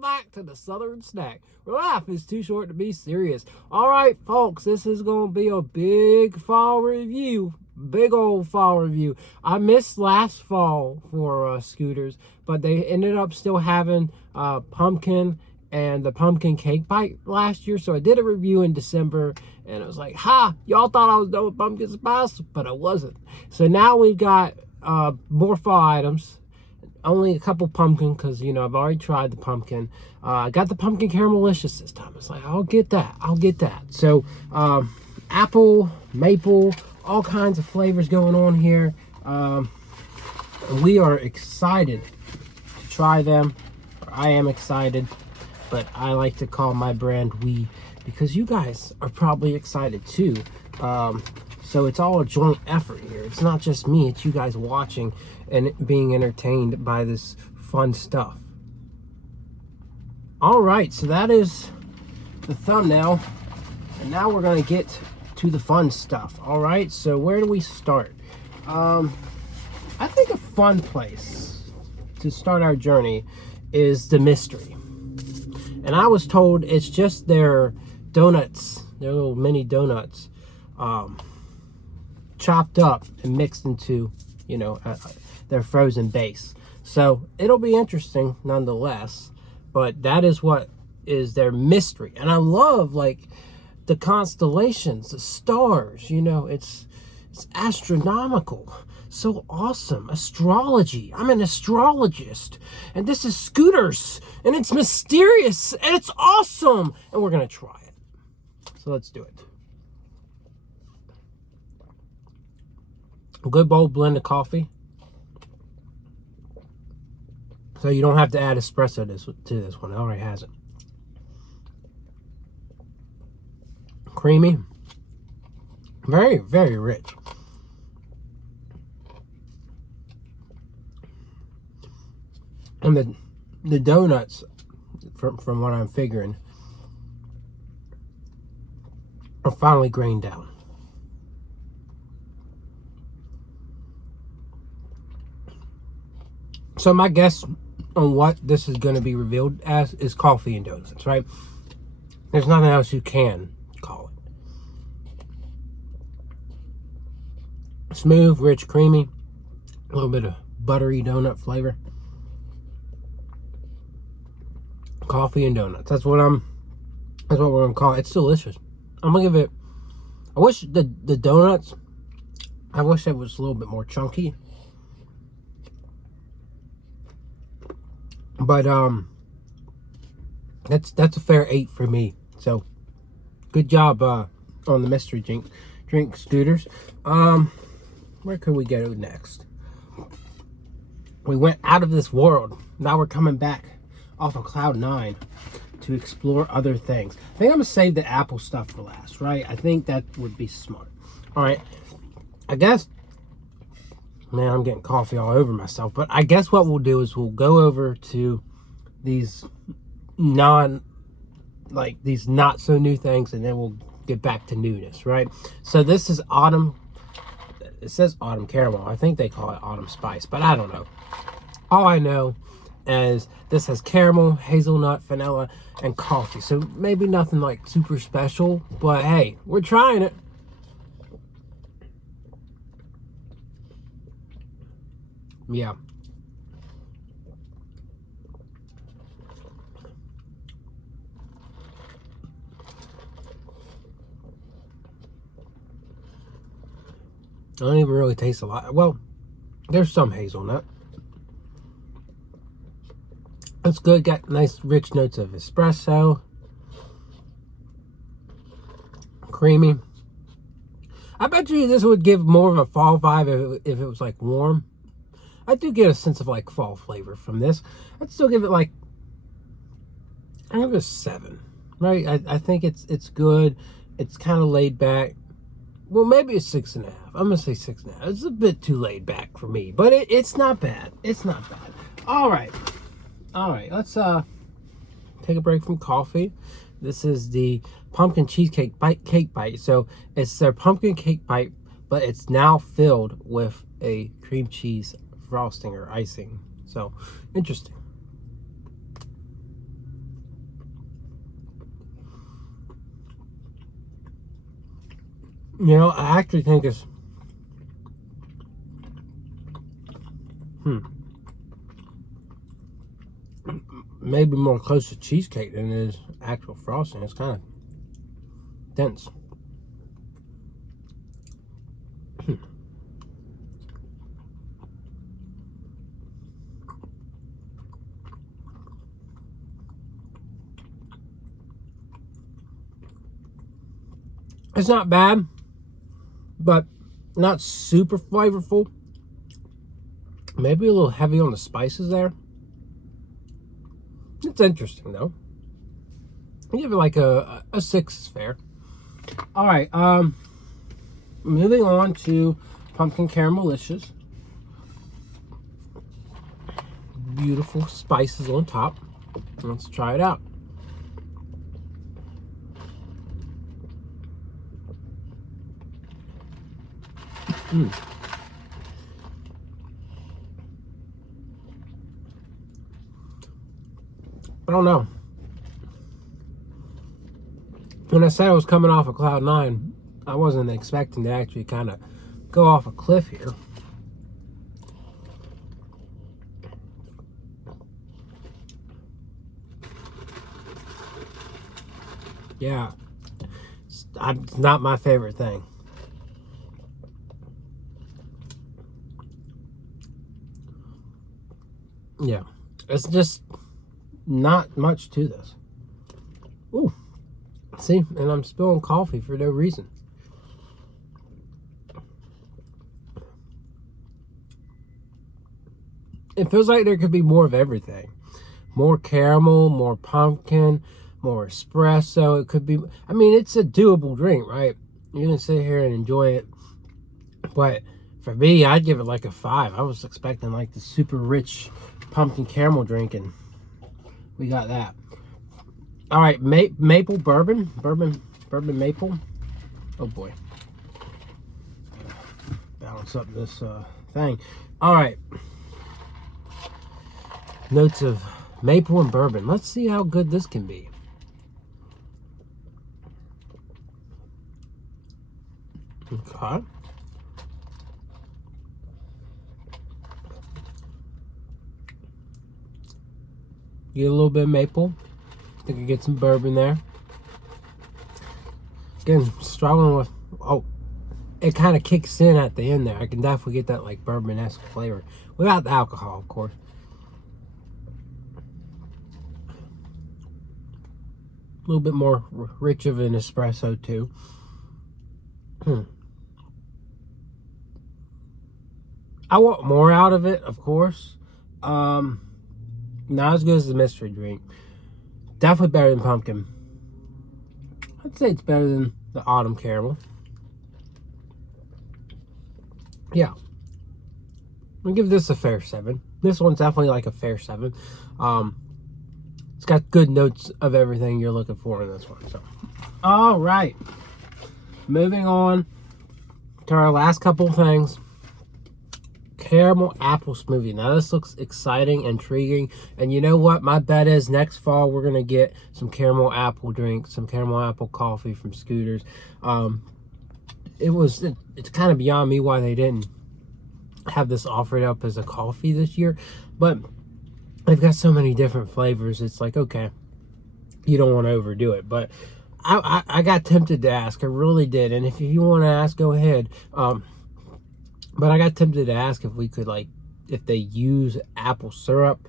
welcome back to the Southern Snack, where life is too short to be serious. Alright folks, this is going to be a big fall review. Big old fall review. I missed last fall for scooters, but they ended up still having pumpkin and the pumpkin cake bite last year. So I did a review in December, and it was like, ha, y'all thought I was done with pumpkin spice, but I wasn't. So now we've got more fall items. Only a couple pumpkin, because, you know, I've already tried the pumpkin. I got the pumpkin Caramelicious this time. It's like, I'll get that. So, apple, maple, all kinds of flavors going on here. We are excited to try them. I am excited, but I like to call my brand we, because you guys are probably excited too. So it's all a joint effort here. It's not just me, it's you guys watching and being entertained by this fun stuff. All right, so that is the thumbnail. And now we're gonna get to the fun stuff. All right, so where do we start? I think a fun place to start our journey is the mystery. And I was told it's just their donuts, their little mini donuts, chopped up and mixed into, you know, their frozen base. So it'll be interesting nonetheless, but that is what is their mystery. And I love, like, the constellations, the stars, you know, it's astronomical. So awesome. Astrology. I'm an astrologist, and this is scooters, and it's mysterious, and it's awesome, and we're gonna try it. So let's do it. A good bold blend of coffee. So you don't have to add espresso to this one. It already has it. Creamy. Very, very rich. And the donuts, from what I'm figuring, are finally grained down. So my guess on what this is going to be revealed as is coffee and donuts, right? There's nothing else you can call it. Smooth, rich, creamy, a little bit of buttery donut flavor. Coffee and donuts. That's what we're gonna call it. It's delicious. I'm gonna give it. I wish the donuts. I wish it was a little bit more chunky. But that's a fair 8 for me. So good job on the mystery drink scooters. Where could we go next? We went out of this world. Now we're coming back off of cloud 9 to explore other things. I think I'm gonna save the Apple stuff for last, right? I think that would be smart. All right, I guess, man, I'm getting coffee all over myself, but I guess what we'll do is we'll go over to these not so new things, and then we'll get back to newness, right? So this is autumn. It says autumn caramel. I think they call it autumn spice, but I don't know. All I know is this has caramel, hazelnut, vanilla, and coffee. So maybe nothing like super special, but hey, we're trying it. Yeah. I don't even really taste a lot. Well, there's some hazelnut. It's good. Got nice rich notes of espresso. Creamy. I bet you this would give more of a fall vibe if it was like warm. I do get a sense of like fall flavor from this. I'd still give it like, I give it a 7, right? I think it's good. It's kind of laid back. Well, maybe it's 6.5. I'm gonna say 6.5. It's a bit too laid back for me, but it's not bad. It's not bad. All right. Let's take a break from coffee. This is the pumpkin cheesecake cake bite. So it's their pumpkin cake bite, but it's now filled with a cream cheese frosting or icing. So interesting. You know, I actually think it's maybe more close to cheesecake than it is actual frosting. It's kind of dense. It's not bad, but not super flavorful. Maybe a little heavy on the spices there. It's interesting though. I give it like a 6 is fair. All right, moving on to pumpkin Caramelicious. Beautiful spices on top. Let's try it out. I don't know. When I said I was coming off of cloud 9, I wasn't expecting to actually kind of go off a cliff here. Yeah, it's not my favorite thing. Yeah, it's just not much to this. Ooh, see, and I'm spilling coffee for no reason. It feels like there could be more of everything. More caramel, more pumpkin, more espresso. It could be, I mean, it's a doable drink, right? You're going to sit here and enjoy it. But for me, I'd give it like a 5. I was expecting like the super rich pumpkin caramel drink, and we got that. All right, maple bourbon maple. Oh boy, balance up this thing. All right, notes of maple and bourbon. Let's see how good this can be. Okay. Get a little bit of maple. I think I get some bourbon there. Again, struggling with, oh, it kind of kicks in at the end there. I can definitely get that like bourbon-esque flavor without the alcohol, of course. A little bit more rich of an espresso too. I want more out of it, of course. Not as good as the mystery drink. Definitely better than pumpkin. I'd say it's better than the autumn caramel. Yeah. I'll give this a fair 7. This one's definitely like a fair 7. It's got good notes of everything you're looking for in this one. So, all right. Moving on to our last couple of things. Caramel apple smoothie. Now this looks exciting, intriguing, and you know what? My bet is next fall we're gonna get some caramel apple drinks, some caramel apple coffee from Scooters. It's kind of beyond me why they didn't have this offered up as a coffee this year, but they've got so many different flavors. It's like, okay, you don't want to overdo it, but I got tempted to ask. I really did, and if you want to ask, go ahead. But I got tempted to ask if we could, like, if they use apple syrup,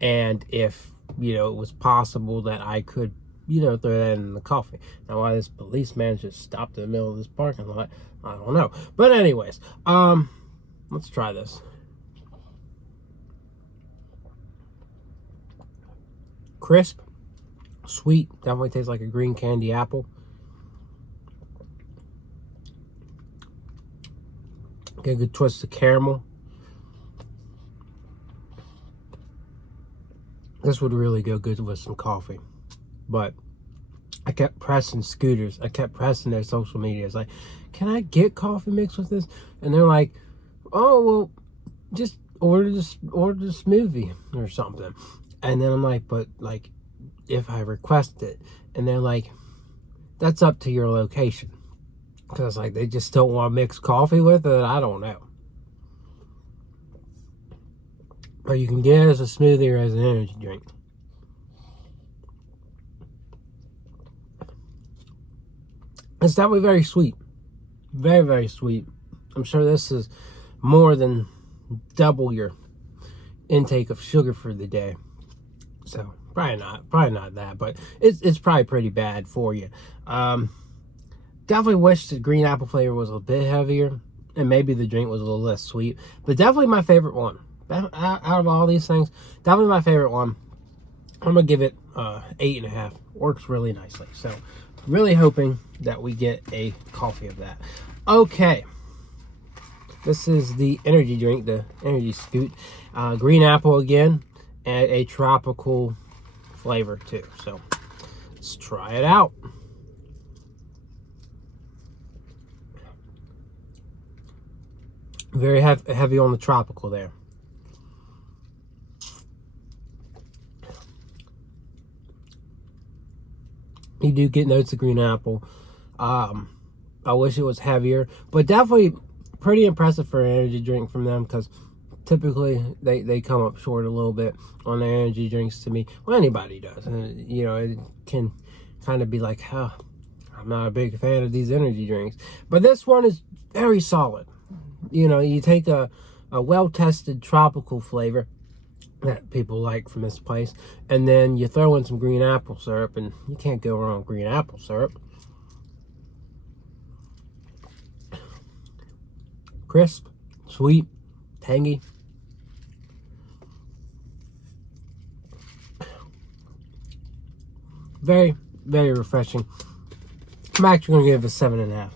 and if, you know, it was possible that I could, you know, throw that in the coffee. Now, why this policeman just stopped in the middle of this parking lot, I don't know. But anyways, let's try this. Crisp, sweet, definitely tastes like a green candy apple. Get a good twist of caramel. This would really go good with some coffee. But I kept pressing Scooters. I kept pressing their social media. It's like, can I get coffee mixed with this? And they're like, oh, well, just order the smoothie or something. And then I'm like, but like, if I request it, and they're like, that's up to your location. Because like they just don't want to mix coffee with it. I don't know. But you can get it as a smoothie or as an energy drink. It's definitely very sweet. Very, very sweet. I'm sure this is more than double your intake of sugar for the day. So probably not that, but it's probably pretty bad for you. Definitely wish the green apple flavor was a bit heavier, and maybe the drink was a little less sweet. But definitely my favorite one. Out of all these things, definitely my favorite one. I'm gonna give it 8.5. Works really nicely. So really hoping that we get a coffee of that. Okay. This is the energy drink, the Energy SCOOOT. Green apple again, and a tropical flavor too. So let's try it out. Very heavy on the tropical there. You do get notes of green apple. I wish it was heavier, but definitely pretty impressive for an energy drink from them, because typically they come up short a little bit on their energy drinks to me. Well, anybody does. And, you know, it can kind of be like, oh, I'm not a big fan of these energy drinks. But this one is very solid. You know, you take a well-tested tropical flavor that people like from this place, and then you throw in some green apple syrup, and you can't go wrong with green apple syrup. Crisp, sweet, tangy. Very, very refreshing. I'm actually going to give it a 7.5.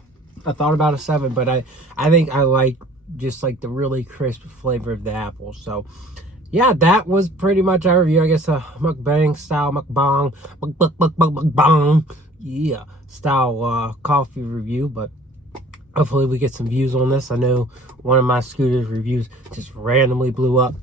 I thought about a 7, but I think I like just like the really crisp flavor of the apple. So yeah, that was pretty much our review. I guess a mukbang style, mukbang, yeah, style coffee review. But hopefully we get some views on this. I know one of my Scoooters reviews just randomly blew up,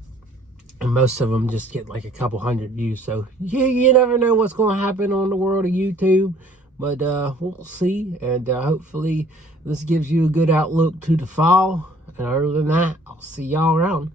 and most of them just get like a couple hundred views. So yeah, you never know what's going to happen on the world of YouTube. But we'll see, and hopefully this gives you a good outlook to the fall. And other than that, I'll see y'all around.